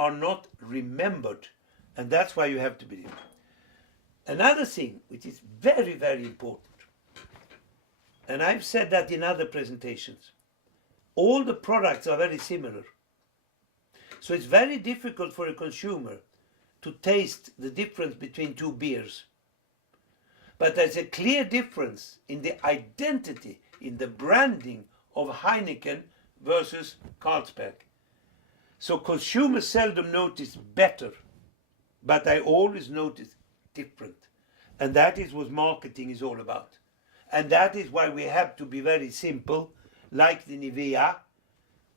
are not remembered. And that's why you have to be. Another thing which is very, very important, and I've said that in other presentations, all the products are very similar. So it's very difficult for a consumer to taste the difference between two beers. But there's a clear difference in the identity, in the branding of Heineken versus Carlsberg. So consumers seldom notice better, but I always notice different. And that is what marketing is all about. And that is why we have to be very simple, like the Nivea,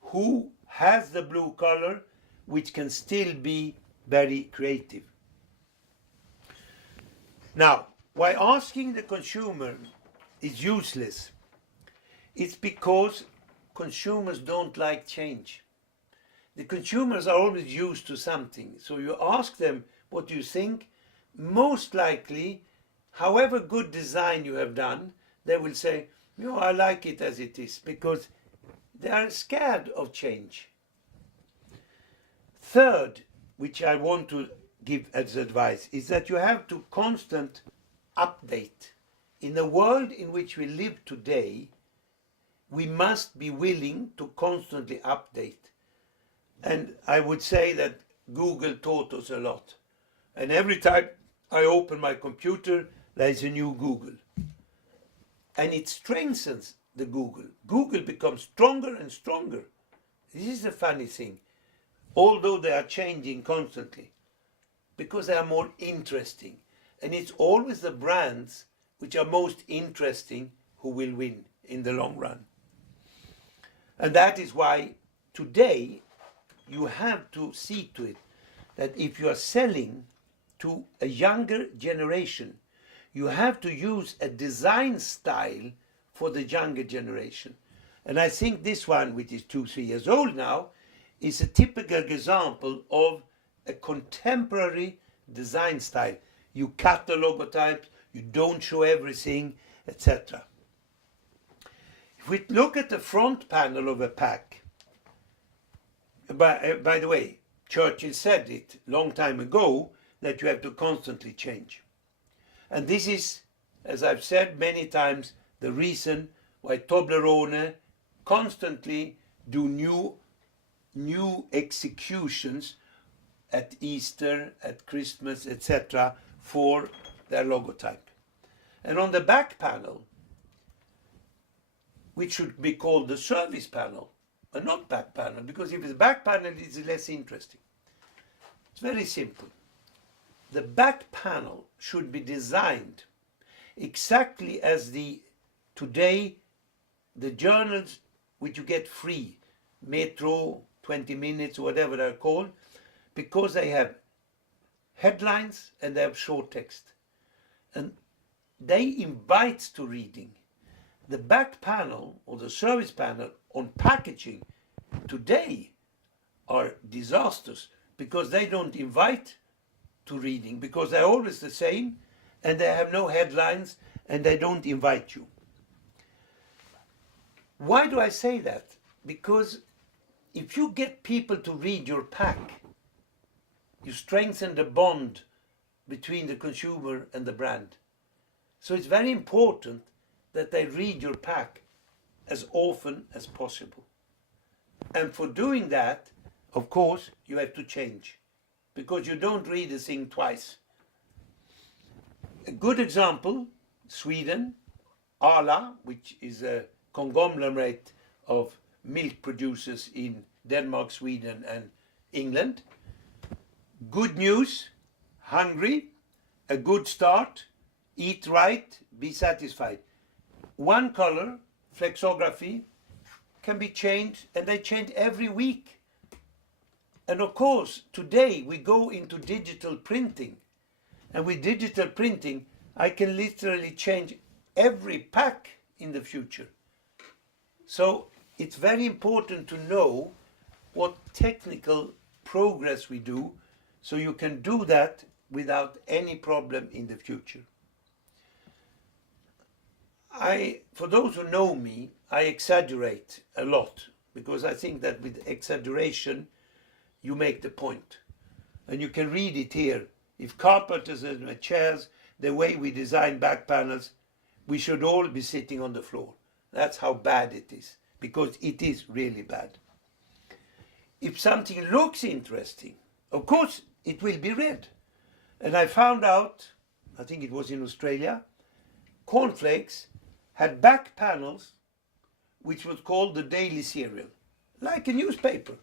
who has the blue color, which can still be very creative. Now, why asking the consumer is useless, it's because consumers don't like change. The consumers are always used to something. So you ask them what you think, most likely, however good design you have done, they will say, no, I like it as it is, because they are scared of change. Third, which I want to give as advice, is that you have to constant update. In the world in which we live today, we must be willing to constantly update. And I would say that Google taught us a lot. And every time I open my computer, there is a new Google. And it strengthens the Google. Google becomes stronger and stronger. This is a funny thing, although they are changing constantly, because they are more interesting. And it's always the brands which are most interesting who will win in the long run. And that is why today you have to see to it that if you are selling to a younger generation, you have to use a design style for the younger generation. And I think this one, which is 2-3 years old now, is a typical example of a contemporary design style. You cut the logotypes, you don't show everything, etc. If we look at the front panel of a pack, by the way, Churchill said it long time ago that you have to constantly change. And this is, as I've said many times, the reason why Toblerone constantly do new executions at Easter, at Christmas, etc. for their logotype. And on the back panel, which should be called the service panel, and not back panel, because if it's back panel, it's less interesting. It's very simple. The back panel should be designed exactly as today the journals which you get free, Metro, 20 Minutes, whatever they're called, because they have headlines and they have short text. And they invite to reading. The back panel or the service panel on packaging today are disasters because they don't invite to reading, because they're always the same and they have no headlines and they don't invite you. Why do I say that? Because if you get people to read your pack, you strengthen the bond between the consumer and the brand. So it's very important that they read your pack as often as possible. And for doing that, of course, you have to change, because you don't read a thing twice. A good example, Sweden, Arla, which is a conglomerate of milk producers in Denmark, Sweden and England. Good news, hungry, a good start, eat right, be satisfied. One color, flexography, can be changed, and they change every week. And of course, today we go into digital printing. And with digital printing, I can literally change every pack in the future. So it's very important to know what technical progress we do, so you can do that without any problem in the future. For those who know me, I exaggerate a lot, because I think that with exaggeration you make the point. And you can read it here. If carpenters and chairs, the way we design back panels, we should all be sitting on the floor. That's how bad it is, because it is really bad. If something looks interesting, of course it will be read. And I found out, I think it was in Australia, cornflakes had back panels which was called the daily cereal, like a newspaper.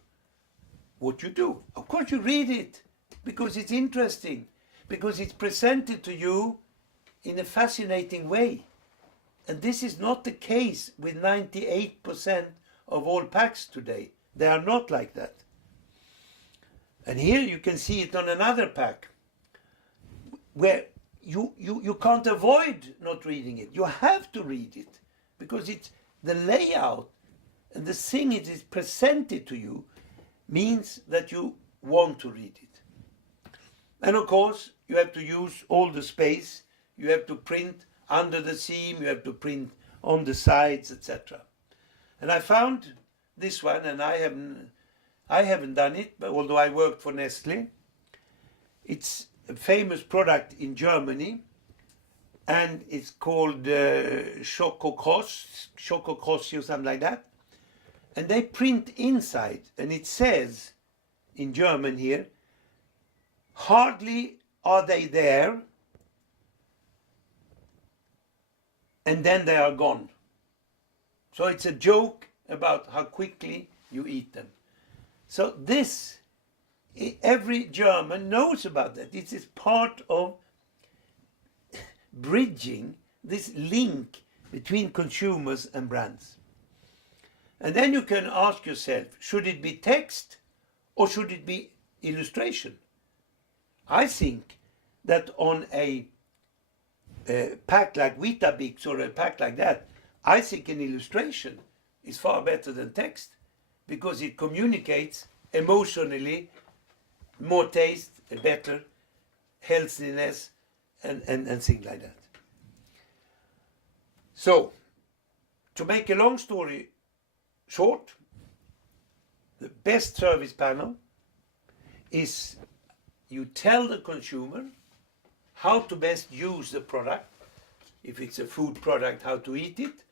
What you do? Of course you read it, because it's interesting, because it's presented to you in a fascinating way. And this is not the case with 98% of all packs today. They are not like that. And here you can see it on another pack, where you can't avoid not reading it. You have to read it, because it's the layout and the thing it is presented to you means that you want to read it. And of course, you have to use all the space. You have to print under the seam, you have to print on the sides, etc. And I found this one, and I haven't done it, but although I worked for Nestle. It's a famous product in Germany, and it's called Schokokross or something like that. And they print inside, and it says in German here, hardly are they there, and then they are gone. So it's a joke about how quickly you eat them. So this, every German knows about that. It is part of bridging this link between consumers and brands. And then you can ask yourself, should it be text or should it be illustration? I think that on a pack like Weetabix or a pack like that, I think an illustration is far better than text, because it communicates emotionally more taste, better healthiness, and things like that. So, to make a long story short, the best service panel is you tell the consumer how to best use the product. If it's a food product, how to eat it.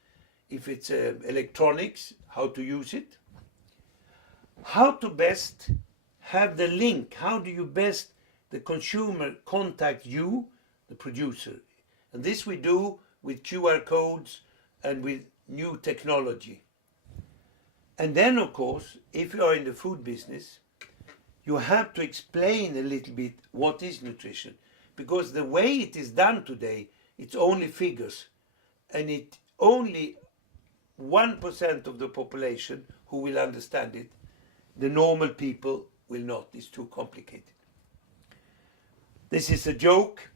If it's electronics, how to use it. How to best have the link. How do you best, the consumer, contact you, the producer? And this we do with QR codes and with new technology. And then, of course, if you are in the food business, you have to explain a little bit what is nutrition. Because the way it is done today, it's only figures. And it only 1% of the population who will understand it. The normal people will not. It's too complicated. This is a joke.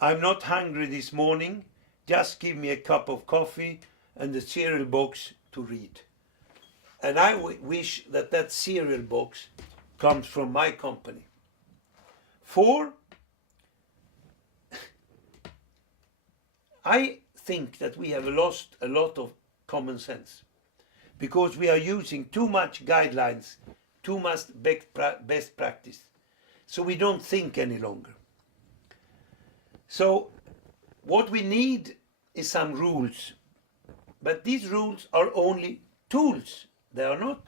I'm not hungry this morning. Just give me a cup of coffee and the cereal box to read. And I wish that that cereal box comes from my company. 4, I think that we have lost a lot of common sense, because we are using too much guidelines, too much best practice. So we don't think any longer. So what we need is some rules. But these rules are only tools. They are not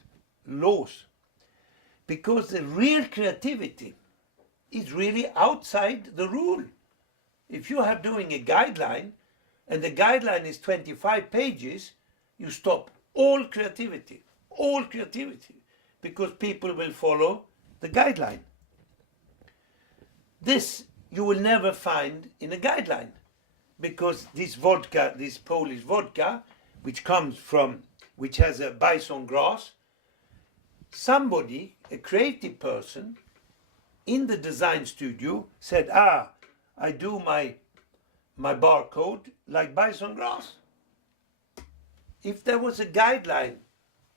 laws. Because the real creativity is really outside the rule. If you are doing a guideline, and the guideline is 25 pages, you stop all creativity, because people will follow the guideline. This you will never find in a guideline, because this vodka, this Polish vodka, which has a bison grass, somebody, a creative person in the design studio said, I do my barcode like bison grass. If there was a guideline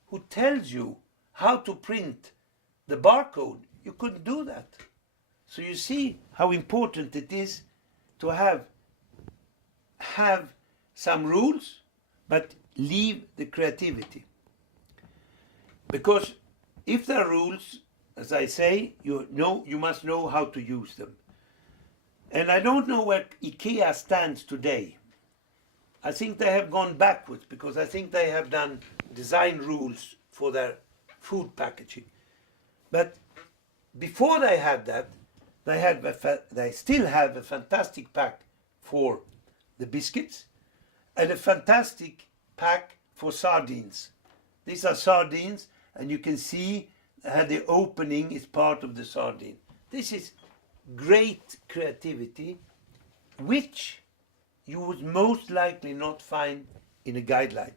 who tells you how to print the barcode, you couldn't do that. So you see how important it is to have some rules, but leave the creativity. Because if there are rules, as I say, you must know how to use them. And I don't know where IKEA stands today. I think they have gone backwards because I think they have done design rules for their food packaging. But before they had that, they still have a fantastic pack for the biscuits and a fantastic pack for sardines. These are sardines, and you can see how the opening is part of the sardine. This is great creativity, which you would most likely not find in a guideline.